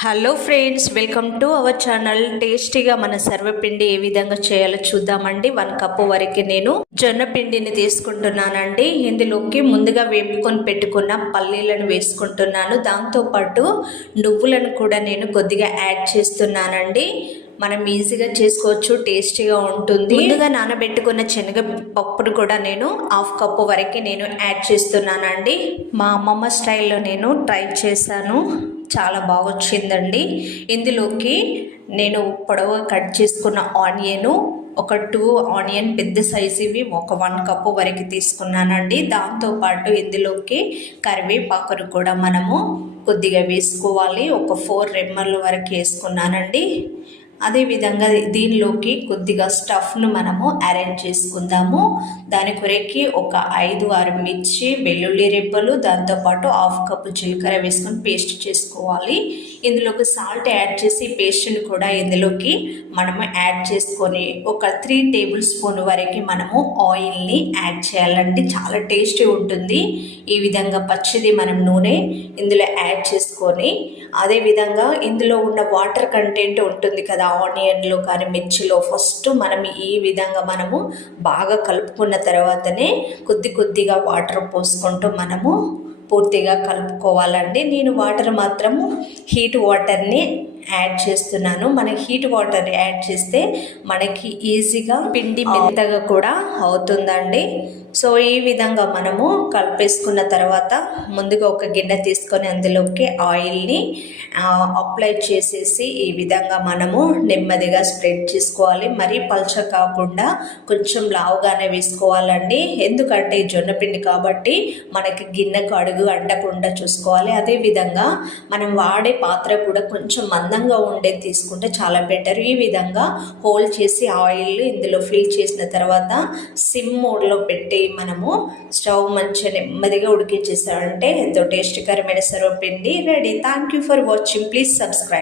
Hello friends, welcome to our channel. టేస్టీగా మన సర్వపిండి ఏ విధంగా చేయాలో చూద్దామండి. 1 కప్పు వరకు నేను జొన్న పిండిని తీసుకుంటున్నానండి. ఇందులోకి ముందుగా వేపుకొని పెట్టుకున్న పల్లీలను వేసుకుంటున్నాను. దాంతోపాటు నువ్వులను కూడా నేను కొద్దిగా యాడ్ చేస్తున్నానండి. మనం ఈజీగా చేసుకోవచ్చు, టేస్టీగా ఉంటుంది. ముందుగా నానబెట్టుకున్న శనగపప్పును కూడా నేను 1/2 కప్పు వరకు నేను యాడ్ చేస్తున్నానండి. మా అమ్మమ్మ స్టైల్లో నేను ట్రై చేశాను, చాలా బాగా వచ్చిందండి. ఇందులోకి నేను పొడవుగా కట్ చేసుకున్న ఆనియను, ఒక 2 ఆనియన్ పెద్ద సైజువి ఒక 1 కప్పు వరకు తీసుకున్నానండి. దాంతోపాటు ఇందులోకి కరివేపాకును కూడా మనము కొద్దిగా వేసుకోవాలి. ఒక 4 రెమ్మల వరకు వేసుకున్నానండి. అదేవిధంగా దీనిలోకి కొద్దిగా స్టఫ్ను మనము అరేంజ్ చేసుకుందాము. దాని కొరకి ఒక 5-6 మిర్చి, వెల్లుల్లి రెబ్బలు, దాంతోపాటు 1/2 కప్పు జీలకర్ర వేసుకొని పేస్ట్ చేసుకోవాలి. ఇందులోకి సాల్ట్ యాడ్ చేసి పేస్ట్ని కూడా ఇందులోకి మనము యాడ్ చేసుకొని ఒక 3 టేబుల్ స్పూన్ వరకు మనము ఆయిల్ని యాడ్ చేయాలండి. చాలా టేస్టీ ఉంటుంది. ఈ విధంగా పచ్చిది మనం నూనె ఇందులో యాడ్ చేసుకొని, అదేవిధంగా ఇందులో ఉన్న వాటర్ కంటెంట్ ఉంటుంది కదా ఆనియన్లో కానీ మిర్చిలో, ఫస్ట్ మనం ఈ విధంగా మనము బాగా కలుపుకున్న తర్వాతనే కొద్దిగా వాటర్ పోసుకుంటూ మనము పూర్తిగా కలుపుకోవాలండి. నేను వాటర్ మాత్రము హీట్ వాటర్ని యాడ్ చేస్తున్నాను. మనకి హీట్ వాటర్ యాడ్ చేస్తే మనకి ఈజీగా పిండి మెత్తగా కూడా అవుతుందండి. సో ఈ విధంగా మనము కలిపేసుకున్న తర్వాత ముందుగా ఒక గిన్నె తీసుకొని అందులోకి ఆయిల్ని అప్లై చేసేసి ఈ విధంగా మనము నెమ్మదిగా స్ప్రెడ్ చేసుకోవాలి. మరీ పల్చ కాకుండా కొంచెం లావుగానే వేసుకోవాలండి. ఎందుకంటే జొన్న పిండి కాబట్టి మనకి గిన్నెకు అడుగు అంటకుండా చూసుకోవాలి. అదేవిధంగా మనం వాడే పాత్ర కూడా కొంచెం మందంగా ఉండేది తీసుకుంటే చాలా బెటర్. ఈ విధంగా హోల్డ్ చేసి ఆయిల్ ఇందులో ఫిల్ చేసిన తర్వాత సిమ్ మోడ్లో పెట్టి మనము స్టవ్ మంచిగా నెమ్మదిగా ఉడికించేసామంటే ఎంతో టేస్టీకరమైన సర్వపిండి ready. Thank you for watching. Please subscribe.